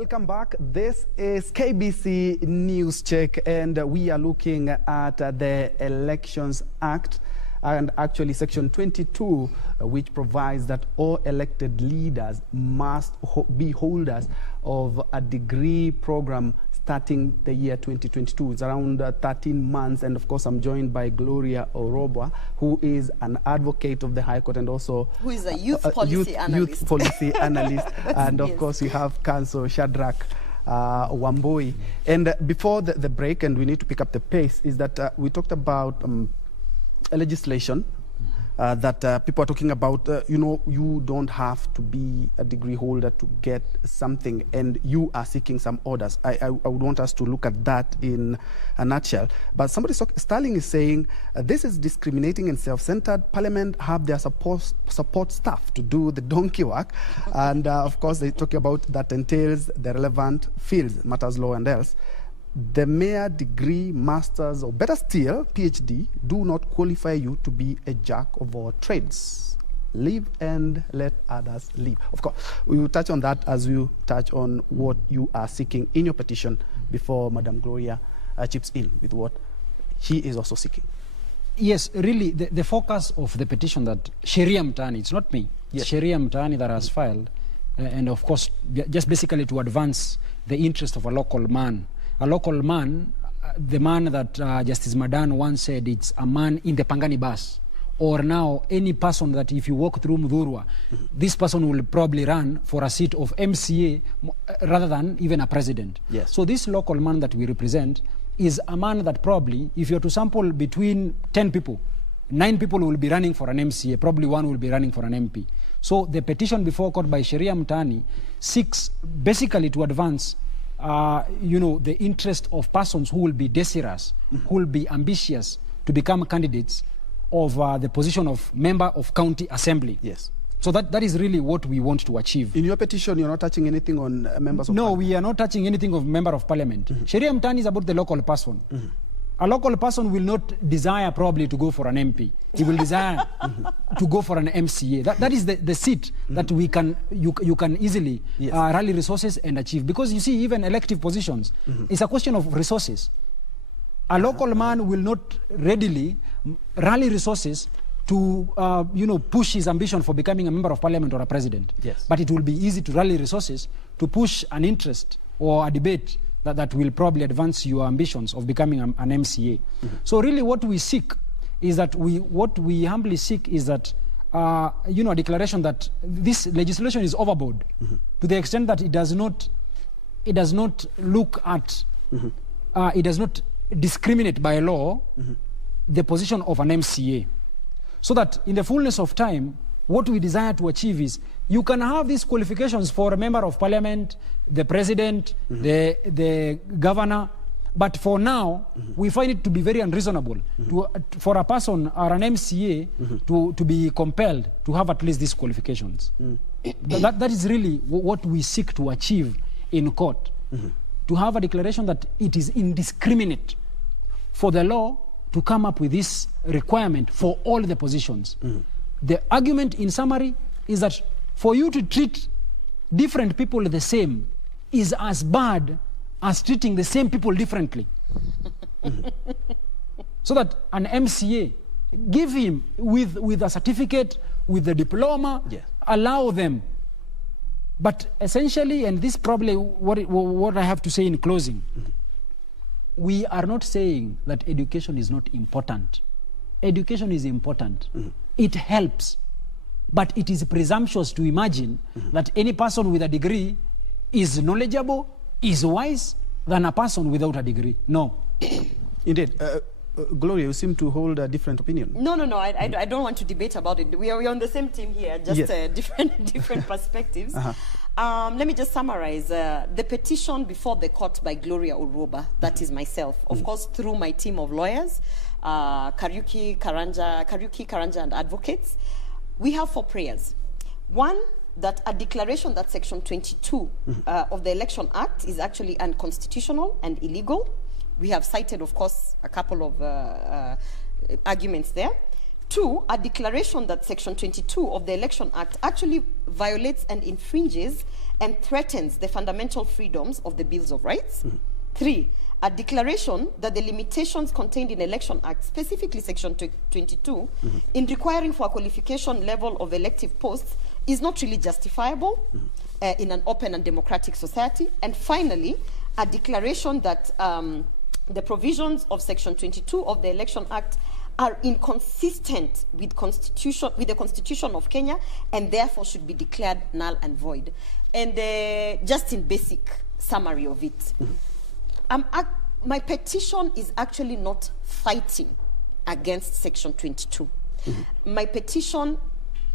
Welcome back. This is KBC News Check, and we are looking at the Elections Act, and actually Section 22, which provides that all elected leaders must be holders of a degree program starting the year 2022. It's around 13 months, and of course I'm joined by Gloria Oroba, who is an advocate of the High Court and also who is a youth policy analyst. And of course we have Counsel Shadrach Wambui. And before the break, and we need to pick up the pace, is that we talked about legislation that people are talking about. You don't have to be a degree holder to get something, and you are seeking some orders. I would want us to look at that in a nutshell. But Sterling is saying this is discriminating and self-centered. Parliament have their support staff to do the donkey work. And of course, they're talking about that entails the relevant fields, matters law and else. The mere degree, master's, or better still, PhD, do not qualify you to be a jack of all trades. Live and let others live. Of course, we will touch on that as we touch on what you are seeking in your petition before Madam Gloria chips in with what she is also seeking. Yes, really, the focus of the petition that Sheria Mtaani, it's not me, yes. Sheria Mtaani that has filed, and of course, just basically to advance the interest of a local man. A local man, the man that Justice Madan once said, it's a man in the Pangani bus. Or now, any person that if you walk through Ndoro, this person will probably run for a seat of MCA rather than even a president. Yes. So this local man that we represent is a man that probably, if you're to sample between 10 people, 9 people will be running for an MCA, probably 1 will be running for an MP. So the petition before court by Sheria Mtaani seeks basically to advance the interest of persons who will be desirous, who will be ambitious to become candidates of the position of member of county assembly. Yes. So that is really what we want to achieve. In your petition, you're not touching anything on members of parliament? No, we are not touching anything of member of parliament. Sheria Mtaani is about the local person. A local person will not desire probably to go for an MP. He will desire to go for an MCA. That is the seat that you can easily rally resources and achieve. Because you see, even elective positions, it's a question of resources. A local man will not readily rally resources to push his ambition for becoming a member of parliament or a president. Yes. But it will be easy to rally resources to push an interest or a debate that will probably advance your ambitions of becoming an MCA. So really what we seek is that what we humbly seek is that a declaration that this legislation is overboard to the extent that it does not look at it does not discriminate by law the position of an MCA. So that in the fullness of time, what we desire to achieve is you can have these qualifications for a member of parliament, the president, the governor, but for now, we find it to be very unreasonable for a person or an MCA to be compelled to have at least these qualifications. That is really what we seek to achieve in court, to have a declaration that it is indiscriminate for the law to come up with this requirement for all the positions. The argument in summary is that for you to treat different people the same is as bad as treating the same people differently. So that an MCA, give him with a certificate, with the diploma, allow them. But essentially, and this probably what I have to say in closing, we are not saying that education is not important. Education is important. It helps. But it is presumptuous to imagine that any person with a degree is knowledgeable, is wise, than a person without a degree. No. Indeed. Gloria, you seem to hold a different opinion. No. I don't want to debate about it. We are on the same team here, just different perspectives. Let me just summarize. The petition before the court by Gloria Oroba, that is myself, of course, through my team of lawyers, Kariuki, Karanja, and advocates. We have 4 prayers. One, that a declaration that Section 22 of the Election Act is actually unconstitutional and illegal. We have cited, of course, a couple of arguments there. 2, a declaration that Section 22 of the Election Act actually violates and infringes and threatens the fundamental freedoms of the Bills of Rights. 3, a declaration that the limitations contained in Election Act, specifically Section 22, in requiring for a qualification level of elective posts is not really justifiable in an open and democratic society. And finally, a declaration that the provisions of Section 22 of the Election Act are inconsistent with the Constitution of Kenya and therefore should be declared null and void. And just in basic summary of it, my petition is actually not fighting against Section 22. My petition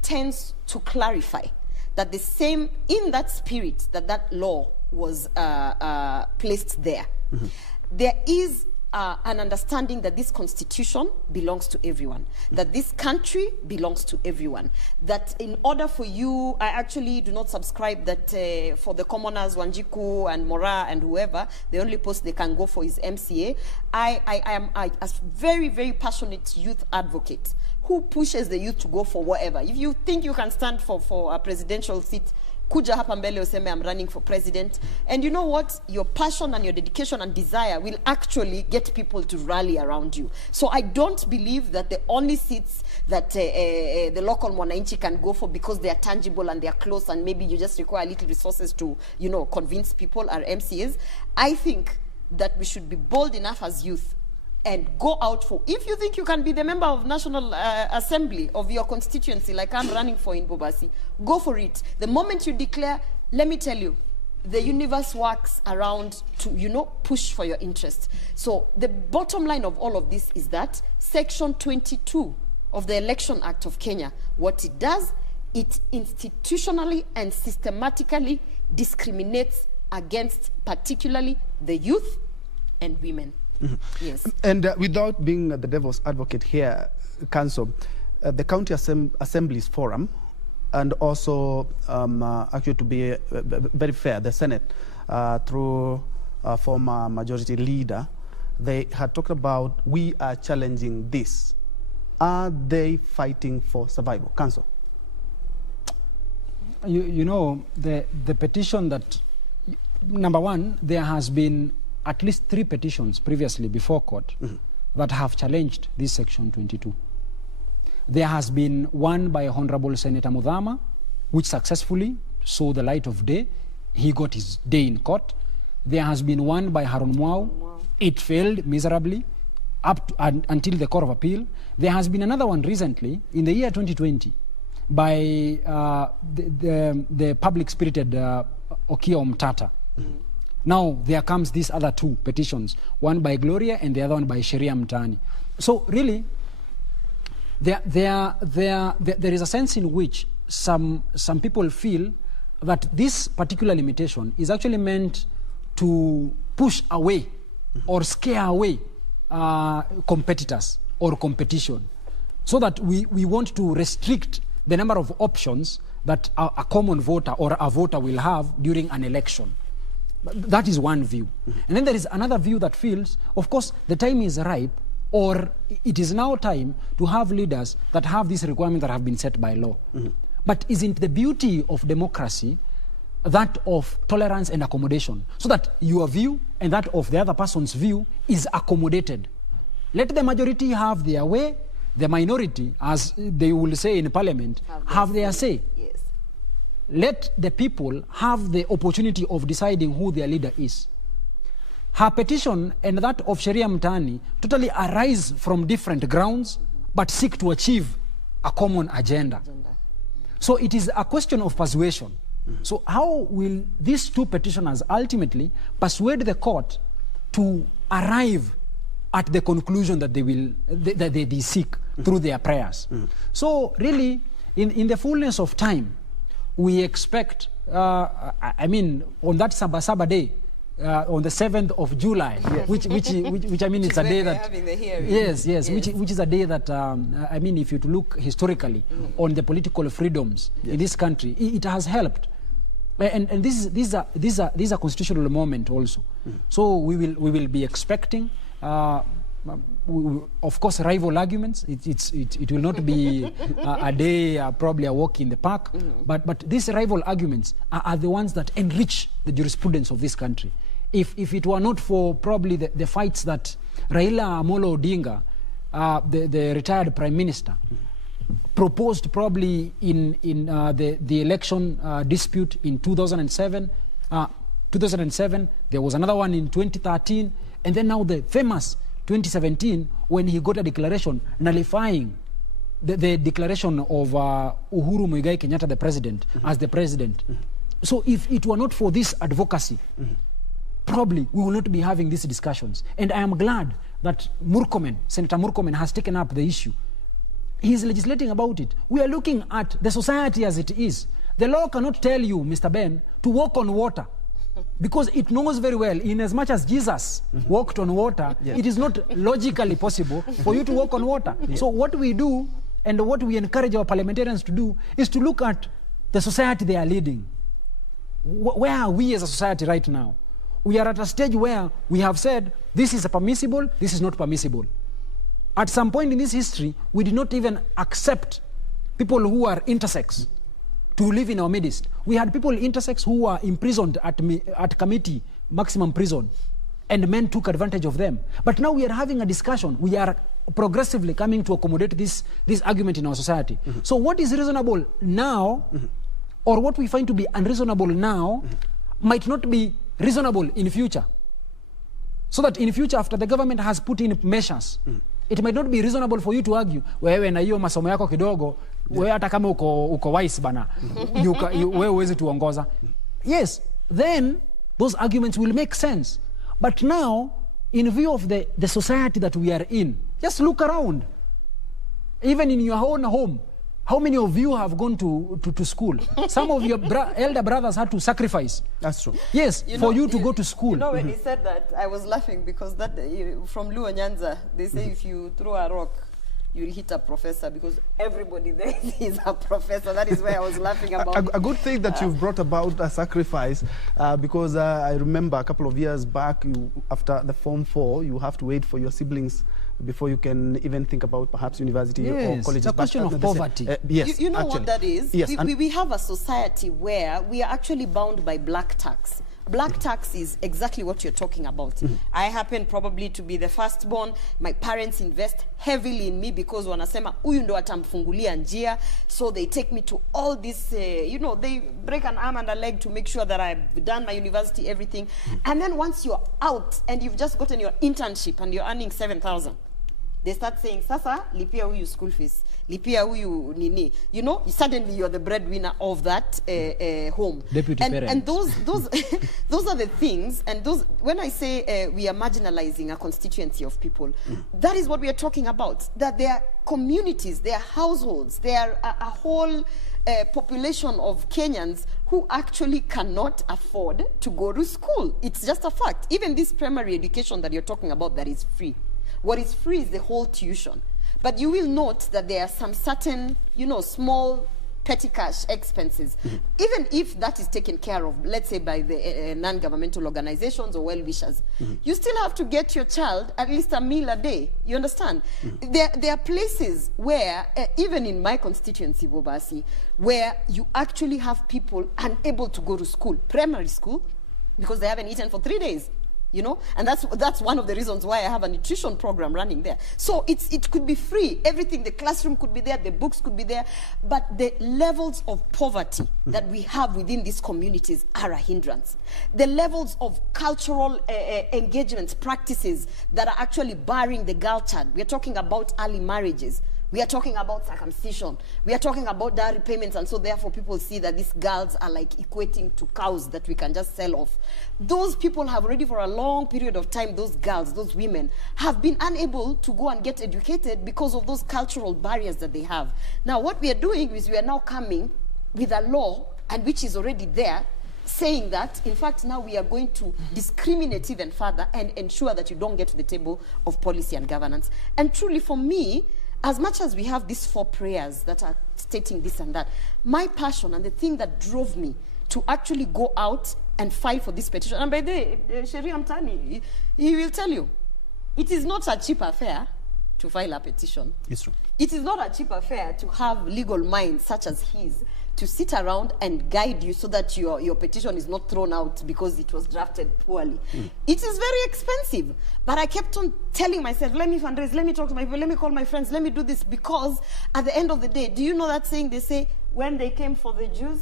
tends to clarify that the same, in that spirit that law was placed there, there is an understanding that this constitution belongs to everyone, that this country belongs to everyone, that in order for you, I actually do not subscribe that for the commoners, Wanjiku and Mora and whoever, the only post they can go for is MCA. I am a very, very passionate youth advocate who pushes the youth to go for whatever. If you think you can stand for a presidential seat, kuja hapa mbele useme I'm running for president. And you know what? Your passion and your dedication and desire will actually get people to rally around you. So I don't believe that the only seats that the local mwananchi can go for because they are tangible and they are close and maybe you just require little resources to, you know, convince people are MCAs. I think that we should be bold enough as youth and go out for, if you think you can be the member of National Assembly of your constituency, like I'm running for in Bobasi, go for it. The moment you declare, let me tell you, the universe works around to, you know, push for your interest. So the bottom line of all of this is that Section 22 of the Election Act of Kenya, what it does, it institutionally and systematically discriminates against particularly the youth and women. Yes. And without being the devil's advocate here, Council, the County Assemblies Forum, and also, actually to be very fair, the Senate, through former majority leader, they had talked about, we are challenging this. Are they fighting for survival? Council? You know, the petition that, number one, there has been at least 3 petitions previously before court that have challenged this Section 22. There has been one by Honorable Senator Mudhama, which successfully saw the light of day. He got his day in court. There has been one by Harun Mwau. It failed miserably up to, until the Court of Appeal. There has been another one recently in the year 2020 by the public-spirited Okiya Omtata. Now, there comes these other 2 petitions, one by Gloria and the other one by Sheria Mtani. So, really, there is a sense in which some people feel that this particular limitation is actually meant to push away or scare away competitors or competition, so that we want to restrict the number of options that a common voter or a voter will have during an election. That is one view. And then there is another view that feels, of course, the time is ripe, or it is now time to have leaders that have these requirements that have been set by law. But isn't the beauty of democracy that of tolerance and accommodation, so that your view and that of the other person's view is accommodated? Let the majority have their way, the minority, as they will say in parliament, have their say. Let the people have the opportunity of deciding who their leader is. Her petition and that of Sheria Mtani totally arise from different grounds, but seek to achieve a common agenda. So it is a question of persuasion. So how will these 2 petitioners ultimately persuade the court to arrive at the conclusion that they seek through their prayers? So really, in the fullness of time, we expect, I mean, on that Sabasaba day, on the 7th of July, which I mean, it's a day that, yes, which is a day that, I mean, if you look historically on the political freedoms in this country, it has helped. And this is a constitutional moment also. So we will be expecting of course, rival arguments. It will not be a day, probably a walk in the park. But these rival arguments are the ones that enrich the jurisprudence of this country. If it were not for probably the fights that Raila Amolo Odinga, the retired prime minister, proposed probably in the election dispute in 2007. 2007, there was another one in 2013, and then now the famous 2017, when he got a declaration nullifying the declaration of Uhuru Muigai Kenyatta, the president, as the president. So if it were not for this advocacy, probably we will not be having these discussions. And I am glad that Senator Murkomen has taken up the issue. He is legislating about it. We are looking at the society as it is. The law cannot tell you, Mr. Ben, to walk on water, because it knows very well, in as much as Jesus walked on water, it is not logically possible for you to walk on water. So what we do, and what we encourage our parliamentarians to do, is to look at the society they are leading. Where are we as a society right now? We are at a stage where we have said, this is permissible, this is not permissible. At some point in this history, we did not even accept people who are intersex to live in our midst. We had people intersex who were imprisoned at committee, maximum prison, and men took advantage of them. But now we are having a discussion. We are progressively coming to accommodate this argument in our society. So what is reasonable now, or what we find to be unreasonable now, might not be reasonable in future. So that in future, after the government has put in measures, it might not be reasonable for you to argue, wewe na hiyo masomo yako kidogo, wewe hata kama uko wise bana, wewe huwezi tuongoza. Yes, then those arguments will make sense. But now, in view of the society that we are in, just look around. Even in your own home, how many of you have gone to school? Some of your elder brothers had to sacrifice. That's true. Yes, for you to go to school. You know, when he said that, I was laughing because that from Luo Nyanza, they say if you throw a rock, you'll hit a professor, because everybody there is a professor. That is why I was laughing about a good thing that you've brought about a sacrifice, because I remember a couple of years back, after the Form 4, you have to wait for your siblings before you can even think about perhaps university or colleges. It's a question of poverty. Yes, you know actually. what that is? Yes, we have a society where we are actually bound by black tax. Black tax is exactly what you're talking about. I happen probably to be the firstborn. My parents invest heavily in me because wanasema huyu ndo atamfungulia njia. So they take me to all this, you know, they break an arm and a leg to make sure that I've done my university, everything. And then once you're out and you've just gotten your internship and you're earning 7,000, they start saying, Sasa, lipia huyu school fees, lipia huyu nini. You know, suddenly you're the breadwinner of that home. Deputy parents. And those those are the things, and those, when I say we are marginalizing a constituency of people, that is what we are talking about. That there are communities, there are households, there are a whole population of Kenyans who actually cannot afford to go to school. It's just a fact. Even this primary education that you're talking about that is free. What is free is the whole tuition. But you will note that there are some certain, you know, small petty cash expenses. Even if that is taken care of, let's say by the non-governmental organizations or well-wishers, you still have to get your child at least a meal a day. You understand? There are places where, even in my constituency, Bobasi, where you actually have people unable to go to school, primary school, because they haven't eaten for 3 days. You know, and that's one of the reasons why I have a nutrition program running there. So it could be free. Everything, the classroom could be there, the books could be there, but the levels of poverty that we have within these communities are a hindrance. The levels of cultural engagements, practices that are actually barring the girl child. We are talking about early marriages. We are talking about circumcision. We are talking about dowry payments, and so therefore people see that these girls are like equating to cows that we can just sell off. Those people have already for a long period of time, those girls, those women, have been unable to go and get educated because of those cultural barriers that they have. Now what we are doing is we are now coming with a law, and which is already there, saying that, in fact, now we are going to discriminate even further and ensure that you don't get to the table of policy and governance. And truly for me, as much as we have these 4 prayers that are stating this and that, my passion and the thing that drove me to actually go out and file for this petition, and by the way, Sheri Amtani, he will tell you, it is not a cheap affair to file a petition. It's true. It is not a cheap affair to have legal minds such as his to sit around and guide you so that your petition is not thrown out because it was drafted poorly. It is very expensive. But I kept on telling myself, let me fundraise, let me talk to my people, let me call my friends, let me do this, because at the end of the day, do you know that saying they say, when they came for the Jews,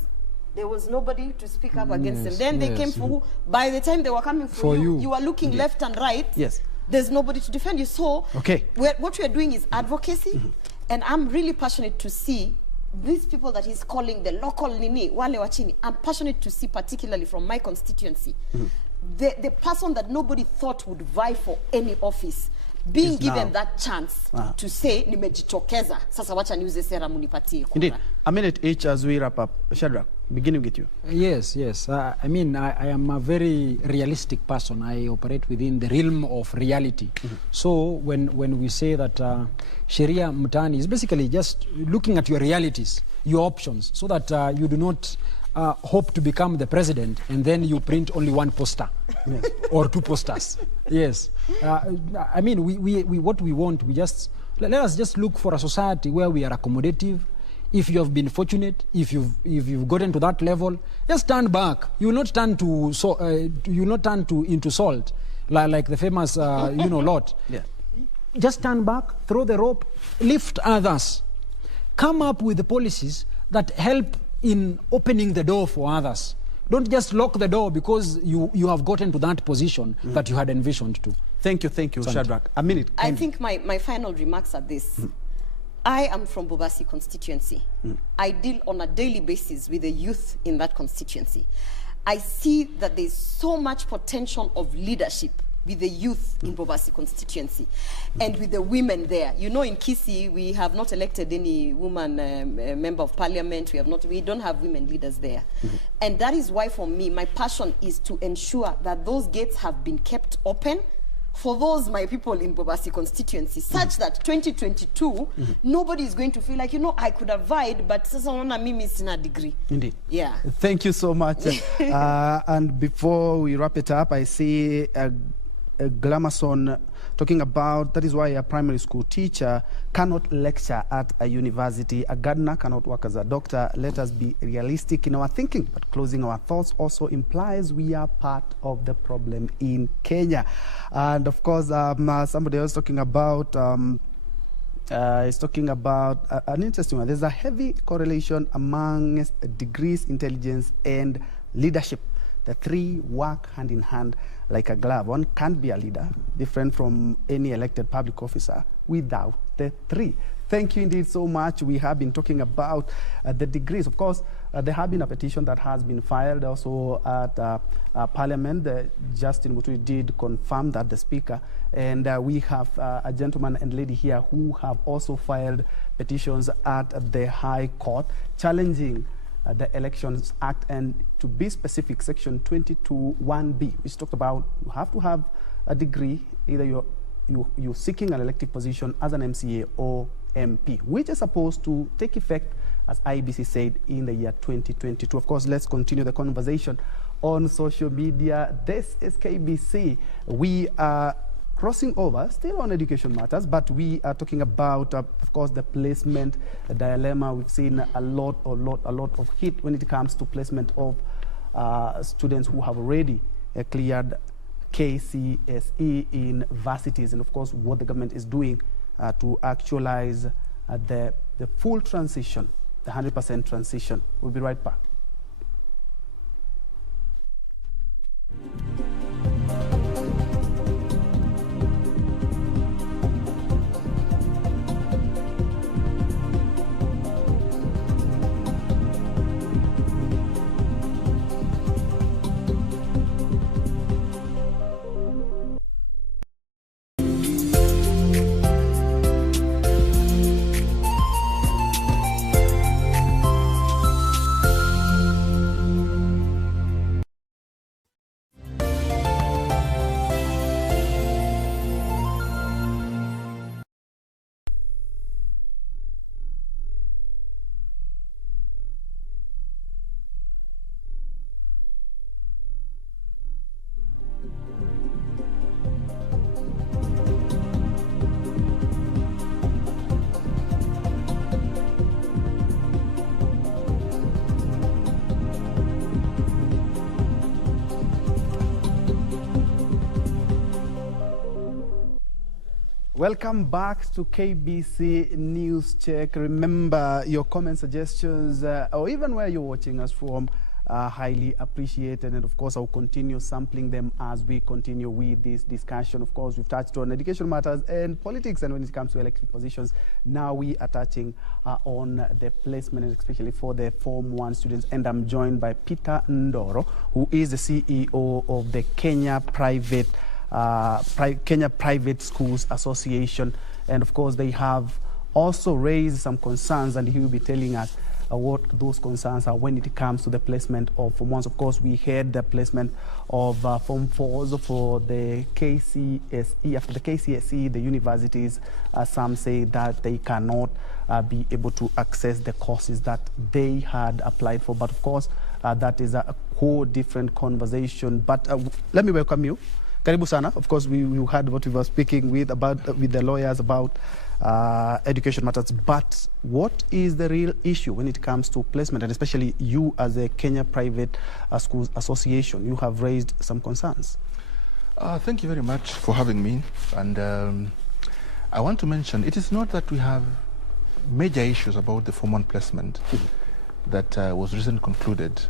there was nobody to speak up against them. Then they came for who? By the time they were coming for you, you were looking left and right. Yes. There's nobody to defend you. So okay. What we are doing is advocacy, and I'm really passionate to see these people that he's calling the local nini, wale wachini. I'm passionate to see, particularly from my constituency, the person that nobody thought would vie for any office being given that chance to say, nimejitokeza, sasa wacha niuze sera munipatie kura. Indeed. A minute each as we wrap up. Shadrach, beginning with you. Yes. I mean, I am a very realistic person. I operate within the realm of reality. So when we say that Sharia Mtani is basically just looking at your realities, your options, so that you do not hope to become the president and then you print only one poster or two posters. Yes. I mean, we what we want, we just, let us just look for a society where we are accommodative. If you have been fortunate, if you've gotten to that level, just turn back. You will not turn to into salt, like the famous Lot. Yeah. Just turn back, throw the rope, lift others, come up with the policies that help in opening the door for others. Don't just lock the door because you have gotten to that position that you had envisioned to. Thank you, Shadrach. A minute. I think my final remarks are this. I am from Bobasi constituency. I deal on a daily basis with the youth in that constituency. I see that there's so much potential of leadership with the youth in Bobasi constituency and with the women there. You know, in Kisii, we have not elected any woman member of parliament. We don't have women leaders there. And that is why, for me, my passion is to ensure that those gates have been kept open for those, my people in Bobasi constituency, such that 2022, nobody is going to feel like, I could have vied, but sasa unaona mimi sina degree. Indeed. Yeah. Thank you so much. And before we wrap it up, I see a Glamason talking about, that is why a primary school teacher cannot lecture at a university. A gardener cannot work as a doctor. Let us be realistic in our thinking, but closing our thoughts also implies we are part of the problem in Kenya. And of course, somebody else talking about is talking about an interesting one. There's a heavy correlation among degrees, intelligence, and leadership. The three work hand in hand like a glove. One can't be a leader, different from any elected public officer, without the three. Thank you indeed so much. We have been talking about the degrees. Of course, there have been a petition that has been filed also at Parliament. Justin Muturi did confirm that, the Speaker. And we have a gentleman and lady here who have also filed petitions at the High Court challenging the Elections Act, and to be specific, Section 22(1)(b, which talked about you have to have a degree, either you're seeking an elective position as an MCA or MP, which is supposed to take effect, as IBC said, in the year 2022. Of course, let's continue the conversation on social media. This is KBC. We are crossing over, still on education matters, but we are talking about, of course, the placement dilemma. We've seen a lot of hit when it comes to placement of students who have already cleared KCSE in varsities, and of course, what the government is doing to actualize the full transition, the 100% transition. We'll be right back. Welcome back to KBC News Check. Remember, your comments, suggestions, or even where you're watching us from, are highly appreciated. And of course, I'll continue sampling them as we continue with this discussion. Of course, we've touched on education matters and politics, and when it comes to elected positions, now we are touching on the placement, especially for the Form 1 students. And I'm joined by Peter Ndoro, who is the CEO of the Kenya Private Schools Association. And of course, they have also raised some concerns, and he will be telling us what those concerns are when it comes to the placement of Form 1s. Of course, we had the placement of Form 4s for the KCSE. After the KCSE, the universities, some say that they cannot be able to access the courses that they had applied for. But of course, that is a whole different conversation. But let me welcome you. Karibu sana. Of course, we heard what we were speaking with the lawyers about education matters. But what is the real issue when it comes to placement, and especially you as a Kenya Private Schools Association? You have raised some concerns. Thank you very much for having me. And I want to mention, it is not that we have major issues about the Form 1 placement that was recently concluded.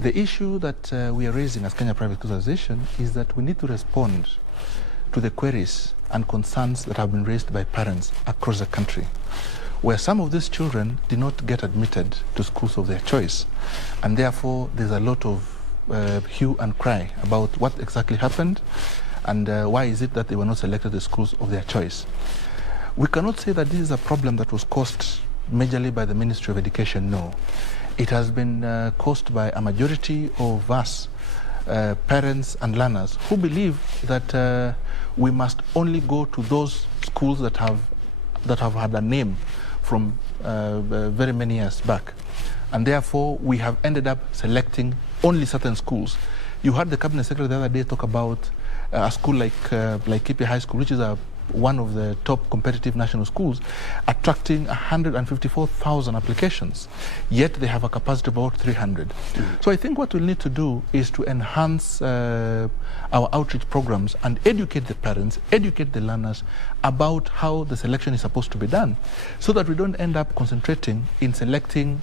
The issue that we are raising as Kenya Private Schools Association is that we need to respond to the queries and concerns that have been raised by parents across the country, where some of these children did not get admitted to schools of their choice. And therefore, there's a lot of hue and cry about what exactly happened and why is it that they were not selected to schools of their choice. We cannot say that this is a problem that was caused majorly by the Ministry of Education, no. It has been caused by a majority of us, parents and learners, who believe that we must only go to those schools that have had a name from very many years back. And therefore, we have ended up selecting only certain schools. You heard the Cabinet Secretary the other day talk about a school like KPSA High School, which is one of the top competitive national schools, attracting 154,000 applications, yet they have a capacity of about 300. So I think what we'll need to do is to enhance our outreach programs and educate the parents, educate the learners about how the selection is supposed to be done, so that we don't end up concentrating in selecting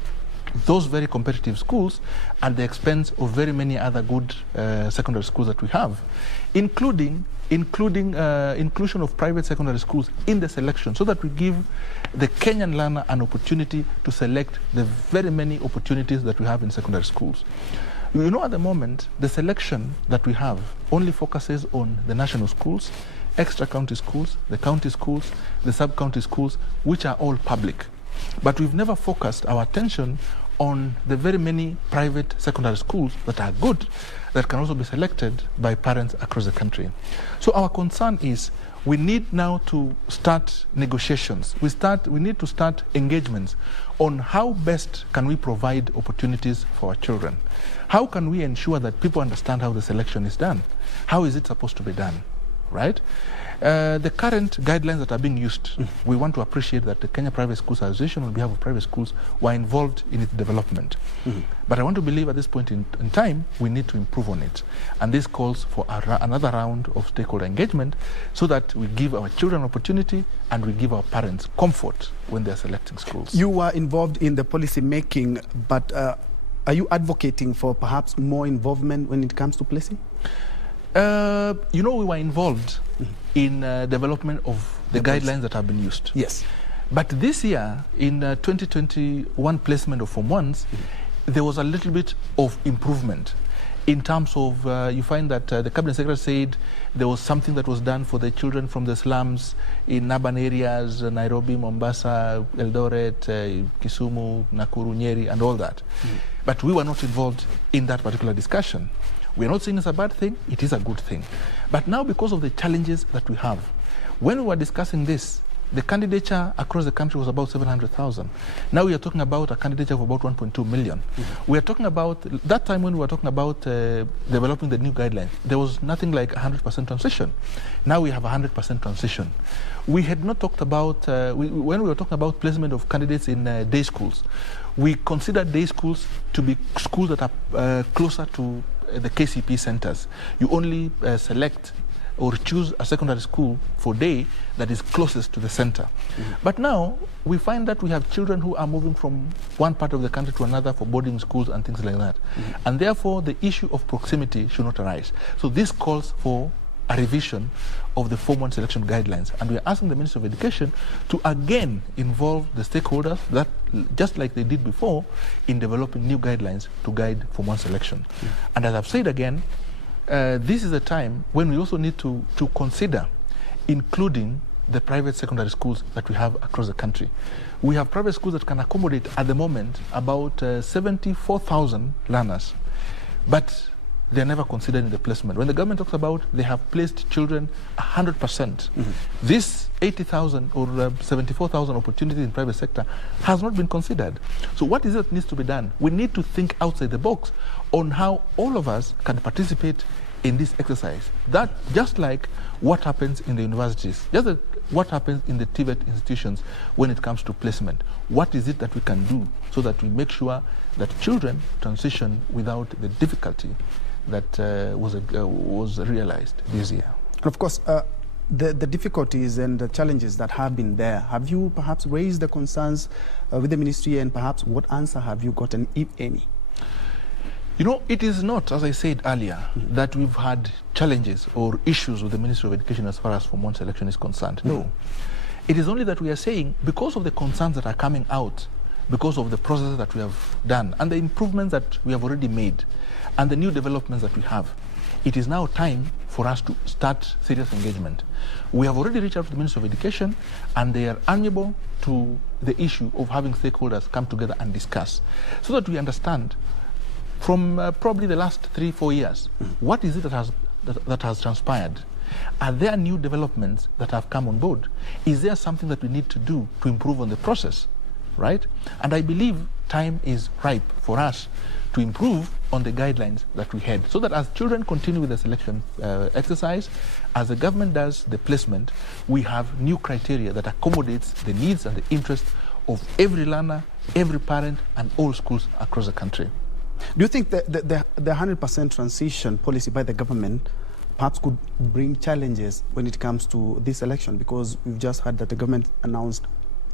those very competitive schools at the expense of very many other good secondary schools that we have, including inclusion of private secondary schools in the selection, so that we give the Kenyan learner an opportunity to select the very many opportunities that we have in secondary schools. You know, at the moment, the selection that we have only focuses on the national schools, extra county schools, the county schools, the sub-county schools, which are all public. But we've never focused our attention on the very many private secondary schools that are good, that can also be selected by parents across the country. So our concern is we need now to start negotiations. We need to start engagements on how best can we provide opportunities for our children. How can we ensure that people understand how the selection is done? How is it supposed to be done, right? The current guidelines that are being used, we want to appreciate that the Kenya Private Schools Association, on behalf of private schools, were involved in its development. But I want to believe at this point in time, we need to improve on it. And this calls for another round of stakeholder engagement, so that we give our children opportunity and we give our parents comfort when they're selecting schools. You are involved in the policy making, but are you advocating for perhaps more involvement when it comes to placing? You know, we were involved in development of the guidelines that have been used. Yes. But this year, in 2021 placement of Form 1s, there was a little bit of improvement in terms of, you find that the Cabinet Secretary said there was something that was done for the children from the slums in urban areas, Nairobi, Mombasa, Eldoret, Kisumu, Nakuru, Nyeri, and all that. But we were not involved in that particular discussion. We're not saying it's a bad thing, it is a good thing. But now, because of the challenges that we have, when we were discussing this, the candidature across the country was about 700,000. Now we are talking about a candidature of about 1.2 million. We are talking about, that time when we were talking about developing the new guidelines, there was nothing like 100% transition. Now we have 100% transition. We had not talked about, when we were talking about placement of candidates in day schools, we considered day schools to be schools that are closer to the KCP centers. You only select or choose a secondary school for day that is closest to the center. But now we find that we have children who are moving from one part of the country to another for boarding schools and things like that. And therefore the issue of proximity should not arise. So this calls for a revision of the Form 1 selection guidelines, and we are asking the Ministry of Education to again involve the stakeholders, that just like they did before, in developing new guidelines to guide Form 1 selection. And as I've said again, this is a time when we also need to consider including the private secondary schools that we have across the country. We have private schools that can accommodate at the moment about 74,000 learners, but they're never considered in the placement. When the government talks about they have placed children 100%, this 80,000 or 74,000 opportunities in private sector has not been considered. So what is it that needs to be done? We need to think outside the box on how all of us can participate in this exercise. That just like what happens in the universities, just like what happens in the TVET institutions when it comes to placement. What is it that we can do so that we make sure that children transition without the difficulty that was realized this year? And of course, the difficulties and the challenges that have been there, have you perhaps raised the concerns with the ministry, and perhaps what answer have you gotten, if any? You know, it is not, as I said earlier, that we've had challenges or issues with the Ministry of Education as far as Form 1 selection is concerned. No. It is only that we are saying, because of the concerns that are coming out, because of the processes that we have done, and the improvements that we have already made, and the new developments that we have, it is now time for us to start serious engagement. We have already reached out to the Ministry of Education, and they are amenable to the issue of having stakeholders come together and discuss, so that we understand from probably the last 3-4 years, what is it that has transpired? Are there new developments that have come on board? Is there something that we need to do to improve on the process, right? And I believe time is ripe for us to improve on the guidelines that we had, so that as children continue with the selection exercise, as the government does the placement, we have new criteria that accommodates the needs and the interests of every learner, every parent, and all schools across the country. Do you think that the 100% transition policy by the government perhaps could bring challenges when it comes to this election? Because we've just heard that the government announced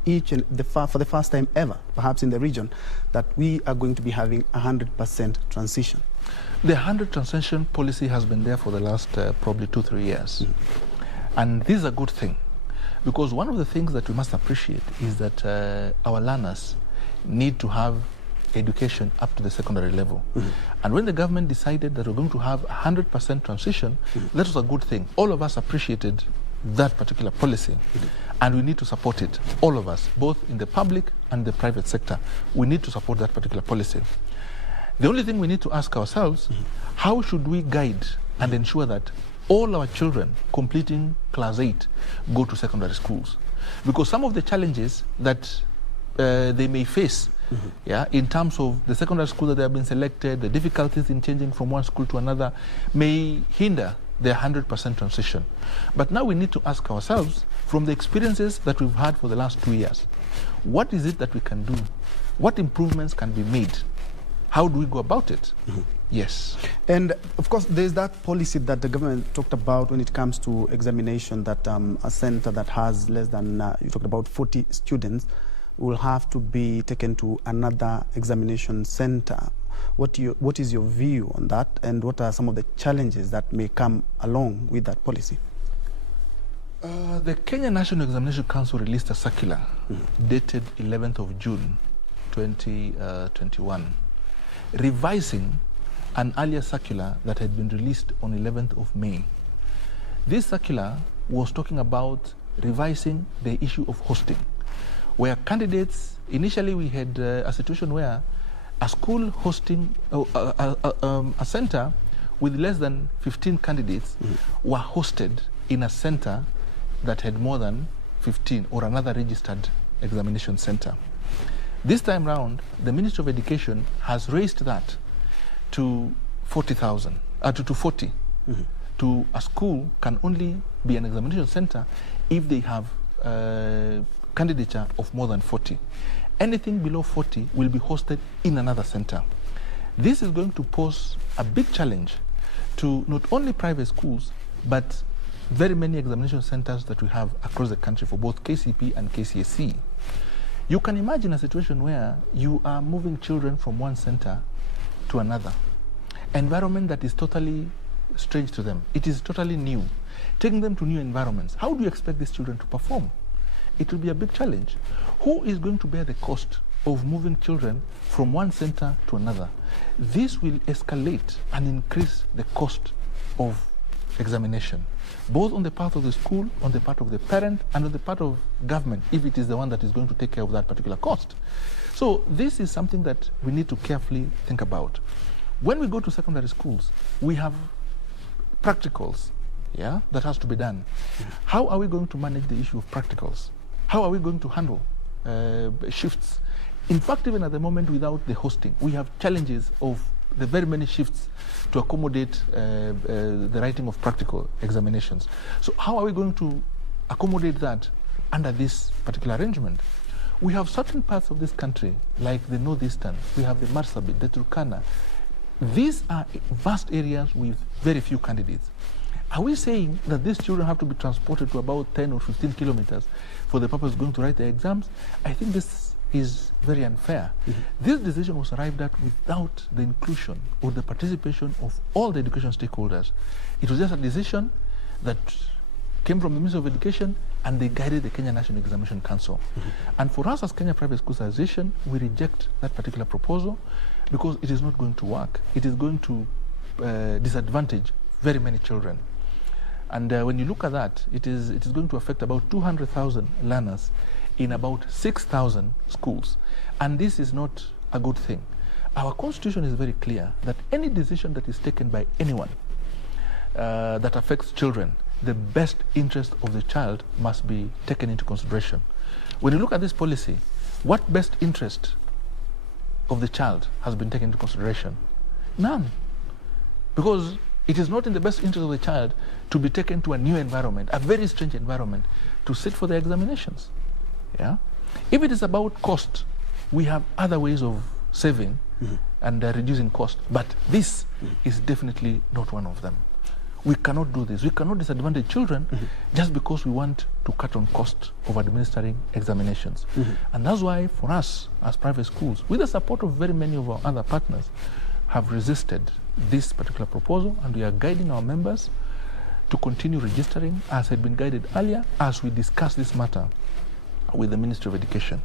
for the first time ever, perhaps in the region, that we are going to be having 100% transition. The 100% transition policy has been there for the last probably 2-3 years. And this is a good thing, because one of the things that we must appreciate is that our learners need to have education up to the secondary level. And when the government decided that we're going to have 100% transition, that was a good thing. All of us appreciated that particular policy, and we need to support it. All of us, both in the public and the private sector, we need to support that particular policy. The only thing we need to ask ourselves, how should we guide and ensure that all our children completing class 8 go to secondary schools? Because some of the challenges that they may face in terms of the secondary school that they have been selected, the difficulties in changing from one school to another, may hinder their 100% transition. But now we need to ask ourselves, from the experiences that we've had for the last 2 years, what is it that we can do? What improvements can be made? How do we go about it? Yes. And of course, there's that policy that the government talked about when it comes to examination, that a center that has less than, you talked about 40 students, will have to be taken to another examination center. What is your view on that, and what are some of the challenges that may come along with that policy? The Kenya National Examination Council released a circular dated 11th of June 2021, revising an earlier circular that had been released on 11th of May. This circular was talking about revising the issue of hosting, where candidates, initially we had a situation where a school hosting a center with less than 15 candidates were hosted in a center that had more than 15, or another registered examination center. This time round, the Ministry of Education has raised that to 40,000, to 40. To a school can only be an examination center if they have candidature of more than 40. Anything below 40 will be hosted in another center. This is going to pose a big challenge to not only private schools, but very many examination centers that we have across the country for both KCP and KCSE. You can imagine a situation where you are moving children from one center to another, environment that is totally strange to them. It is totally new. Taking them to new environments, how do you expect these children to perform? It will be a big challenge. Who is going to bear the cost of moving children from one center to another? This will escalate and increase the cost of examination, both on the part of the school, on the part of the parent, and on the part of government, if it is the one that is going to take care of that particular cost. So this is something that we need to carefully think about. When we go to secondary schools, we have practicals, that has to be done. How are we going to manage the issue of practicals? How are we going to handle shifts? In fact, even at the moment, without the hosting, we have challenges of the very many shifts to accommodate the writing of practical examinations. So how are we going to accommodate that under this particular arrangement? We have certain parts of this country, like the northeastern, we have the Marsabit, the Turkana. These are vast areas with very few candidates. Are we saying that these children have to be transported to about 10 or 15 kilometers for the purpose of going to write their exams? I think this is very unfair. This decision was arrived at without the inclusion or the participation of all the education stakeholders. It was just a decision that came from the Ministry of Education, and they guided the Kenya National Examination Council. And for us as Kenya Private Schools Association, we reject that particular proposal because it is not going to work. It is going to disadvantage very many children. And when you look at that, it is going to affect about 200,000 learners in about 6,000 schools. And this is not a good thing. Our constitution is very clear that any decision that is taken by anyone that affects children, the best interest of the child must be taken into consideration. When you look at this policy, what best interest of the child has been taken into consideration? None. Because it is not in the best interest of the child to be taken to a new environment, a very strange environment, to sit for the examinations. If it is about cost, we have other ways of saving and reducing cost, but this is definitely not one of them. We cannot do this. We cannot disadvantage children just because we want to cut on cost of administering examinations. And that's why for us as private schools, with the support of very many of our other partners, have resisted this particular proposal, and we are guiding our members to continue registering as had been guided earlier as we discuss this matter with the Ministry of Education.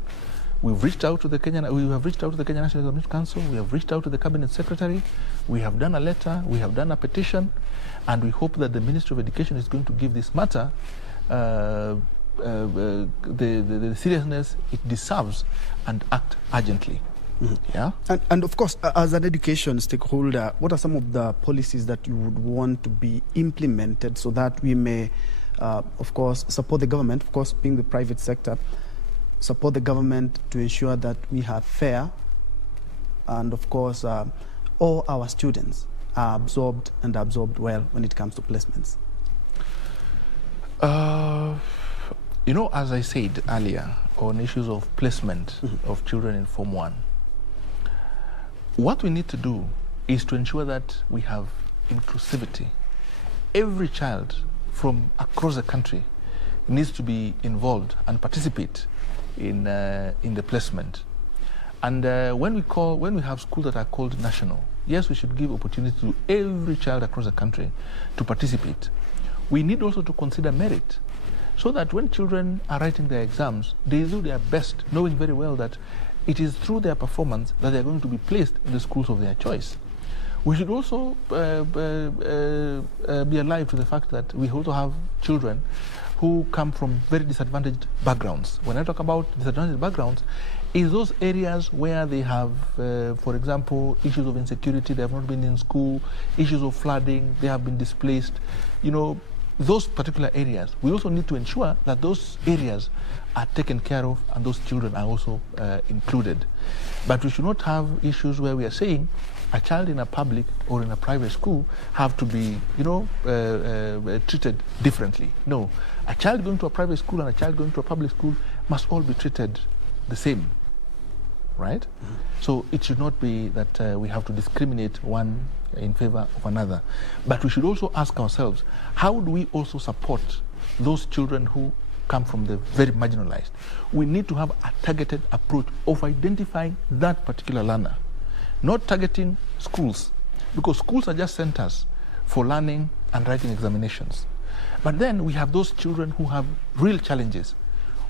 We've reached out to the Kenya National Examination Council, we have reached out to the Cabinet Secretary, we have done a letter, we have done a petition, and we hope that the Ministry of Education is going to give this matter the seriousness it deserves and act urgently. And of course, as an education stakeholder, what are some of the policies that you would want to be implemented so that we may, of course, support the government, of course, being the private sector, support the government to ensure that we have fair and, of course, all our students are absorbed well when it comes to placements? As I said earlier, on issues of placement of children in Form 1, what we need to do is to ensure that we have inclusivity. Every child from across the country needs to be involved and participate in the placement. And when we have schools that are called national, yes, we should give opportunity to every child across the country to participate. We need also to consider merit, so that when children are writing their exams, they do their best, knowing very well that it is through their performance that they are going to be placed in the schools of their choice. We should also be alive to the fact that we also have children who come from very disadvantaged backgrounds. When I talk about disadvantaged backgrounds, is those areas where they have, for example, issues of insecurity, they have not been in school, issues of flooding, they have been displaced, those particular areas. We also need to ensure that those areas are taken care of and those children are also included. But we should not have issues where we are saying a child in a public or in a private school have to be, treated differently. No, a child going to a private school and a child going to a public school must all be treated the same. right? So it should not be that we have to discriminate one in favor of another. But we should also ask ourselves, how do we also support those children who come from the very marginalized? We need to have a targeted approach of identifying that particular learner, not targeting schools, because schools are just centers for learning and writing examinations. But then we have those children who have real challenges.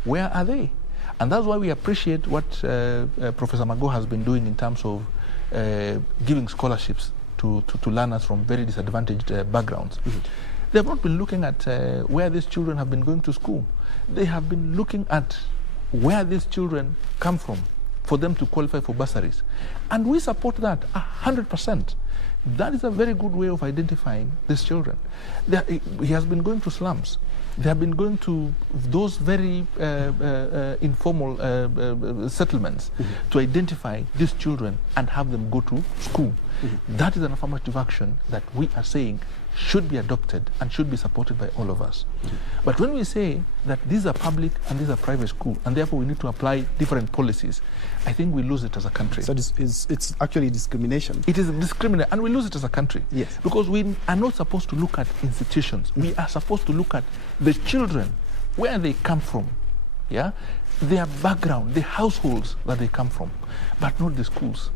Where are they? And that's why we appreciate what Professor Mago has been doing in terms of giving scholarships to learners from very disadvantaged backgrounds. They have not been looking at where these children have been going to school. They have been looking at where these children come from for them to qualify for bursaries. And we support that 100%. That is a very good way of identifying these children. He has been going to slums. They have been going to those very informal settlements to identify these children and have them go to school. That is an affirmative action that we are saying should be adopted and should be supported by all of us. But when we say that these are public and these are private schools, and therefore we need to apply different policies, I think we lose it as a country. So it's actually discrimination. It is discrimination, and we lose it as a country. Yes. Because we are not supposed to look at institutions. We are supposed to look at the children, where they come from, yeah, their background, the households that they come from, but not the schools.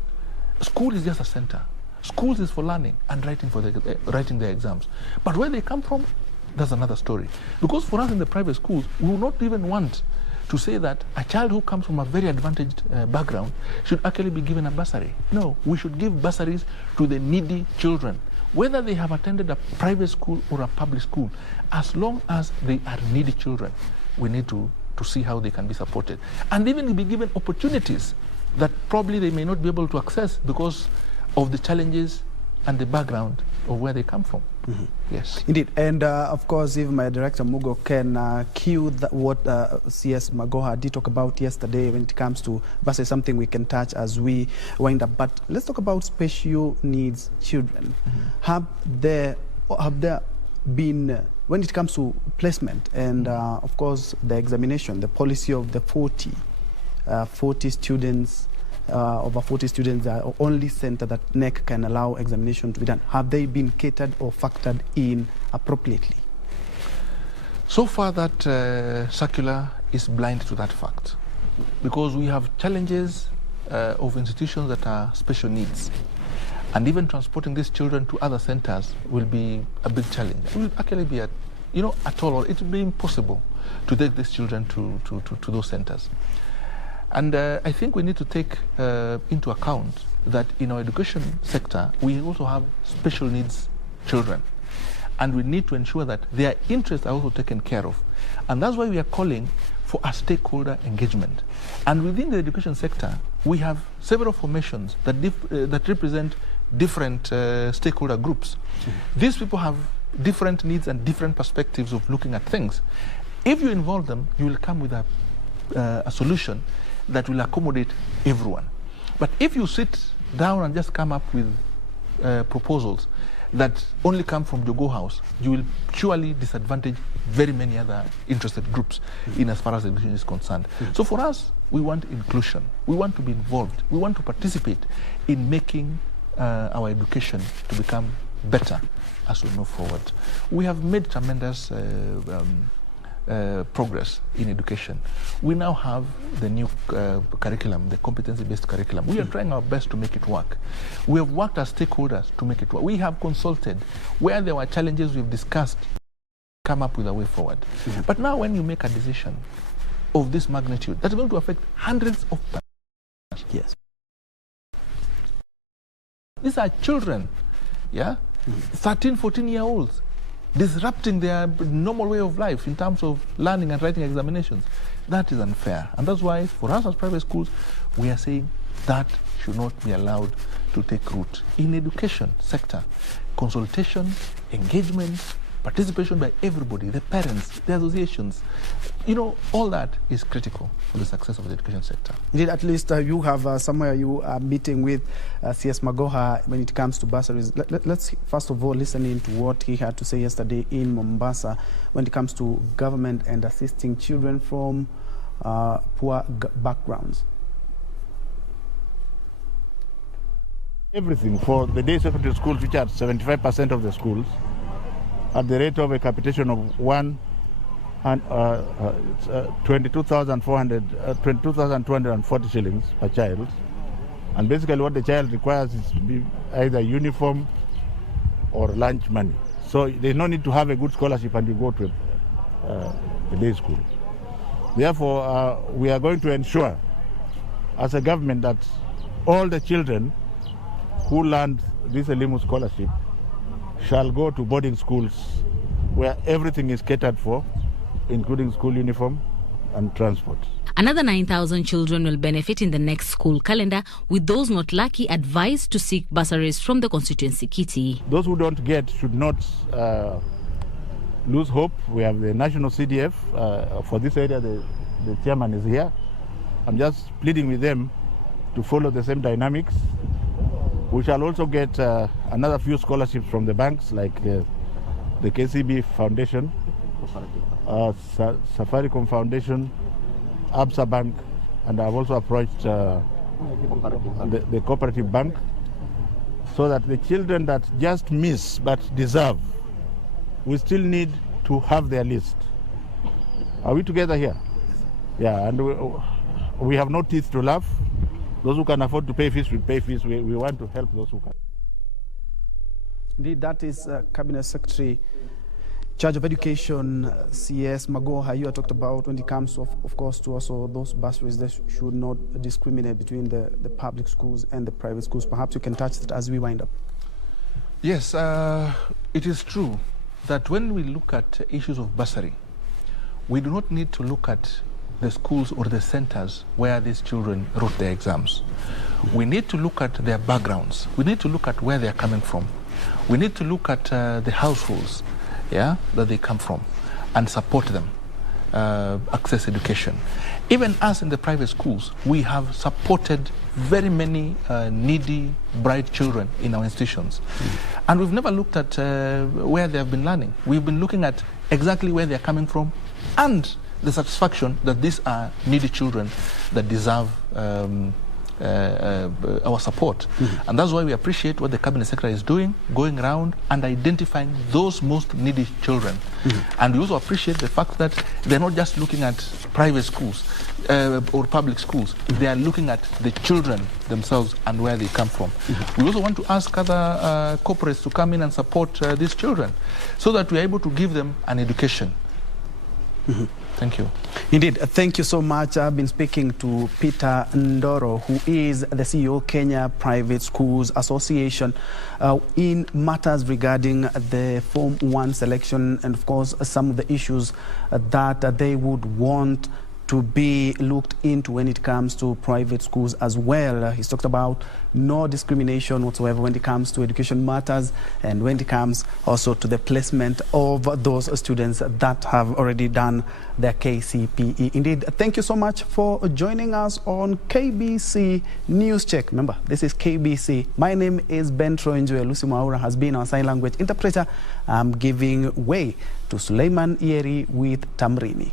School is just a center. Schools is for learning and writing their exams. But where they come from, that's another story. Because for us in the private schools, we will not even want to say that a child who comes from a very advantaged background should actually be given a bursary. No, we should give bursaries to the needy children, whether they have attended a private school or a public school. As long as they are needy children, we need to see how they can be supported. And even be given opportunities that probably they may not be able to access because of the challenges and the background of where they come from. Yes. Indeed. And of course, if my director Mugo can cue what CS Magoha did talk about yesterday when it comes to versus something we can touch as we wind up. But let's talk about special needs children. Have there been, when it comes to placement and of course the examination, the policy of the 40 students, over 40 students are only center that NEC can allow examination to be done. Have they been catered or factored in appropriately? So far that circular is blind to that fact, because we have challenges of institutions that are special needs, and even transporting these children to other centers will be a big challenge. It will actually be, it will be impossible to take these children to those centers. And I think we need to take into account that in our education sector, we also have special needs children. And we need to ensure that their interests are also taken care of. And that's why we are calling for a stakeholder engagement. And within the education sector, we have several formations that represent different stakeholder groups. These people have different needs and different perspectives of looking at things. If you involve them, you will come with a solution that will accommodate everyone. But if you sit down and just come up with proposals that only come from Jogo House, you will surely disadvantage very many other interested groups in as far as education is concerned. So for us, we want inclusion. We want to be involved. We want to participate in making our education to become better as we move forward. We have made tremendous progress in education. We now have the new curriculum, the competency-based curriculum. We are trying our best to make it work. We have worked as stakeholders to make it work. We have consulted. Where there were challenges, we've discussed, come up with a way forward. But now when you make a decision of this magnitude, that's going to affect hundreds of parents. Yes. These are children, 13, 14-year-olds. Disrupting their normal way of life in terms of learning and writing examinations. That is unfair. And that's why, for us as private schools, we are saying that should not be allowed to take root. In education sector, consultation, engagement, participation by everybody, the parents, the associations, all that is critical for the success of the education sector. Indeed, at least you have somewhere you are meeting with CS Magoha when it comes to bursaries. Let's first of all listen in to what he had to say yesterday in Mombasa when it comes to government and assisting children from poor backgrounds. Everything for the day secondary schools, which are 75% of the schools, at the rate of a capitation of 22,240 shillings per child. And basically what the child requires is either uniform or lunch money. So there's no need to have a good scholarship and you go to a day school. Therefore, we are going to ensure as a government that all the children who land this Elimu scholarship shall go to boarding schools where everything is catered for, including school uniform and transport. Another 9,000 children will benefit in the next school calendar, with those not lucky advised to seek bursaries from the constituency kitty. Those who don't get should not lose hope. We have the national CDF. For this area, the chairman is here. I'm just pleading with them to follow the same dynamics. We shall also get another few scholarships from the banks, like the KCB Foundation, Safaricom Foundation, Absa Bank, and I've also approached the cooperative bank, so that the children that just miss but deserve, we still need to have their list. Are we together here? Yeah, and we have no teeth to laugh. Those who can afford to pay fees will pay fees. We want to help those who can. Indeed, that is Cabinet Secretary, Charge of Education, CS Magoha. You talked about when it comes, of course, to also those bursaries, they should not discriminate between the public schools and the private schools. Perhaps you can touch that as we wind up. Yes, it is true that when we look at issues of bursary, we do not need to look at the schools or the centers where these children wrote their exams. We need to look at their backgrounds. We need to look at where they're coming from. We need to look at the households, that they come from, and support them, access education. Even us in the private schools, we have supported very many needy, bright children in our institutions. And we've never looked at where they have been learning. We've been looking at exactly where they're coming from and the satisfaction that these are needy children that deserve our support. And that's why we appreciate what the Cabinet Secretary is doing, going around and identifying those most needy children. And we also appreciate the fact that they're not just looking at private schools or public schools. They are looking at the children themselves and where they come from. We also want to ask other corporates to come in and support these children so that we're able to give them an education. Thank you. Indeed, thank you so much. I've been speaking to Peter Ndoro, who is the CEO, Kenya Private Schools Association, in matters regarding the Form 1 selection and, of course, some of the issues that they would want to be looked into when it comes to private schools as well. He's talked about no discrimination whatsoever when it comes to education matters and when it comes also to the placement of those students that have already done their KCPE. Indeed, thank you so much for joining us on KBC News Check. Remember, this is KBC. My name is Njue. Lucy Mwaura has been our sign language interpreter. I'm giving way to Suleiman Yeri with Tamrini.